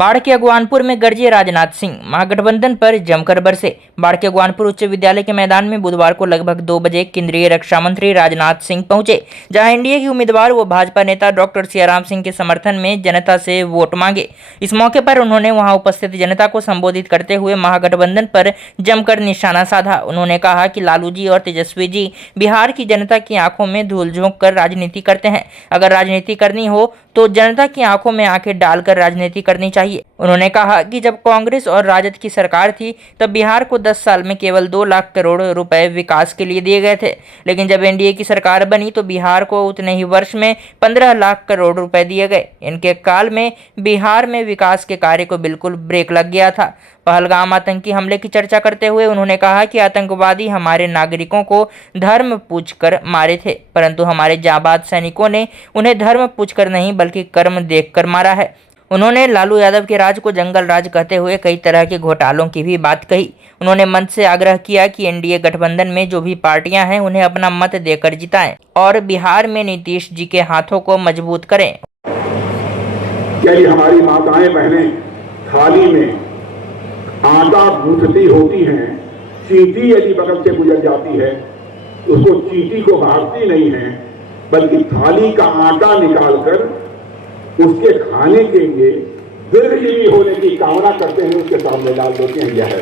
बाढ़ के अगवानपुर में गरजे राजनाथ सिंह, महागठबंधन पर जमकर बरसे। बाढ़ के अगवानपुर उच्च विद्यालय के मैदान में बुधवार को लगभग 2 बजे केंद्रीय रक्षा मंत्री राजनाथ सिंह पहुंचे, जहां एनडीए के उम्मीदवार व भाजपा नेता डॉक्टर सियाराम सिंह के समर्थन में जनता से वोट मांगे। इस मौके पर उन्होंने वहां उपस्थित जनता को संबोधित करते हुए महागठबंधन पर जमकर निशाना साधा। उन्होंने कहा कि लालू जी और तेजस्वी जी बिहार की जनता की आंखों में धूल झोंक कर राजनीति करते हैं। अगर राजनीति करनी हो तो जनता की आंखों में आंखें डालकर राजनीति करनी चाहिए। उन्होंने कहा कि जब कांग्रेस और राजद की सरकार थी तब बिहार को 10 साल में केवल 2 लाख करोड़ रुपए विकास के लिए दिए गए थे, लेकिन जब एनडीए की सरकार बनी तो बिहार को उतने ही वर्ष में 15 लाख करोड़ रुपए दिए गए। इनके काल में बिहार में विकास के कार्य को बिल्कुल ब्रेक लग गया था। पहलगाम आतंकी हमले की चर्चा करते हुए उन्होंने कहा कि आतंकवादी हमारे नागरिकों को धर्म पूछकर मारे थे, परंतु हमारे जाबाज सैनिकों ने उन्हें धर्म पूछकर नहीं बल्कि कर्म देखकर मारा है। उन्होंने लालू यादव के राज को जंगल राज कहते हुए कई तरह के घोटालों की भी बात कही। उन्होंने मंच से आग्रह किया कि एनडीए गठबंधन में जो भी पार्टियां हैं उन्हें अपना मत देकर जिताएं और बिहार में नीतीश जी के हाथों को मजबूत करें। यदि हमारी माताएं बहनें थाली में आटा गूंथती होती हैं, चींटी यदि बगल से गुजर जाती है उसको चींटी को भागती नहीं है, बल्कि थाली का आटा निकालकर उसके खाने के लिए दीर्घजीवी होने की कामना करते हैं, उसके सामने डाल देते हैं। यह है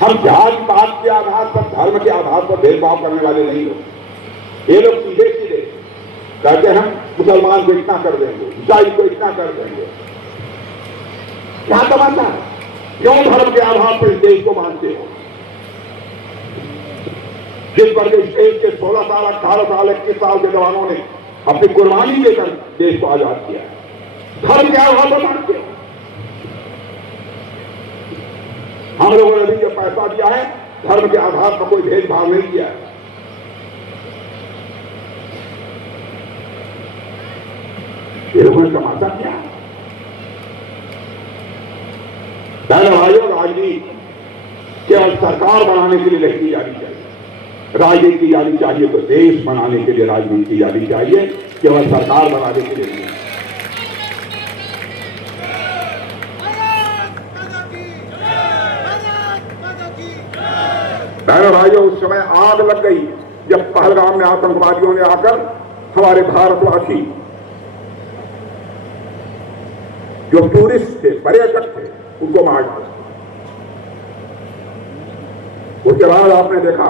हम जात पात के आधार पर, धर्म के आधार पर भेदभाव करने वाले नहीं लोग। ये लोग सीधे सीधे कहते हैं हम मुसलमान को इतना कर देंगे, ईसाई को इतना कर देंगे। क्या तमाशा है? क्यों धर्म के आधार पर इस देश को मानते हो? जिस पर इस देश के 16 साल 18 साल 21 साल के जवानों ने अपनी कुर्बानी देकर देश को आजाद किया, धर्म के आधार पर मानते हो? हम लोगों ने भी जो पैसा दिया है धर्म के आधार पर कोई भेदभाव नहीं किया है। ये लोगों ने तमाशा किया। भाइयों, राजनीति केवल सरकार बनाने के लिए नहीं की जानी चाहिए। राजनीति की जानी चाहिए तो देश बनाने के लिए राजनीति की जानी चाहिए, केवल सरकार बनाने के लिए नहीं। बहनों भाइयों, उस समय आग लग गई जब पहलगाम में आतंकवादियों ने आकर हमारे भारतवासी जो टूरिस्ट थे, पर्यटक थे, उनको मार डाला। उसके बाद आपने देखा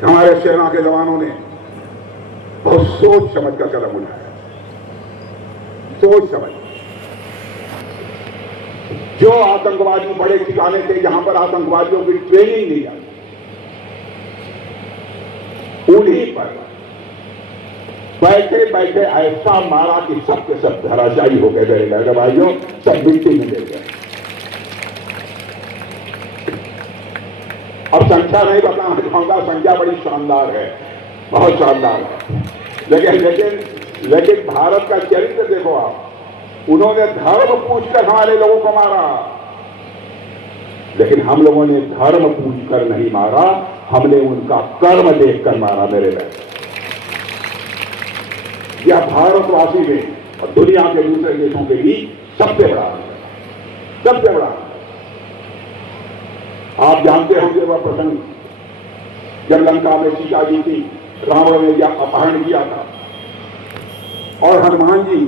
हमारे सेना के जवानों ने बहुत सोच समझ कर कदम उठाया। सोच समझ। जो आतंकवादी बड़े ठिकाने थे जहां पर आतंकवादियों की ट्रेनिंग दी जाती, उन्हीं पर बैठे बैठे ऐसा मारा कि सब के सब धराशायी हो गए। मेरे बहनों भाइयों, सब मिट्टी में गिर गए। अब संख्या नहीं बताना चाहूंगा, संख्या बड़ी शानदार है, बहुत शानदार है। लेकिन भारत का चरित्र देखो आप, उन्होंने धर्म पूछकर हमारे लोगों को मारा, लेकिन हम लोगों ने धर्म पूछकर नहीं मारा, हमने उनका कर्म देखकर मारा। मेरे बहन, यह भारतवासी में और दुनिया के दूसरे देशों के बीच सबसे बड़ा है, सबसे बड़ा। आप जानते होंगे वह प्रसंग जब लंका में सीता जी की रावण ने अपहरण किया था और हनुमान जी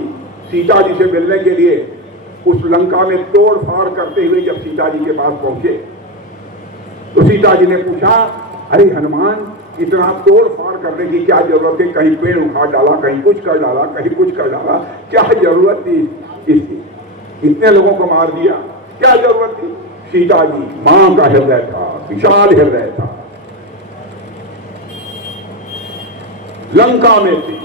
सीता जी से मिलने के लिए उस लंका में तोड़ फाड़ करते हुए जब सीता जी के पास पहुंचे तो सीता जी ने पूछा, अरे हनुमान, इतना तोड़ फाड़ करने की क्या जरूरत है? कहीं पेड़ उखाड़ डाला, कहीं कुछ कर डाला, कहीं कुछ कर डाला, क्या जरूरत थी इसकी? इतने लोगों को मार दिया, क्या जरूरत थी? सीता जी मां का हृदय था, विशाल हृदय था, लंका में थी,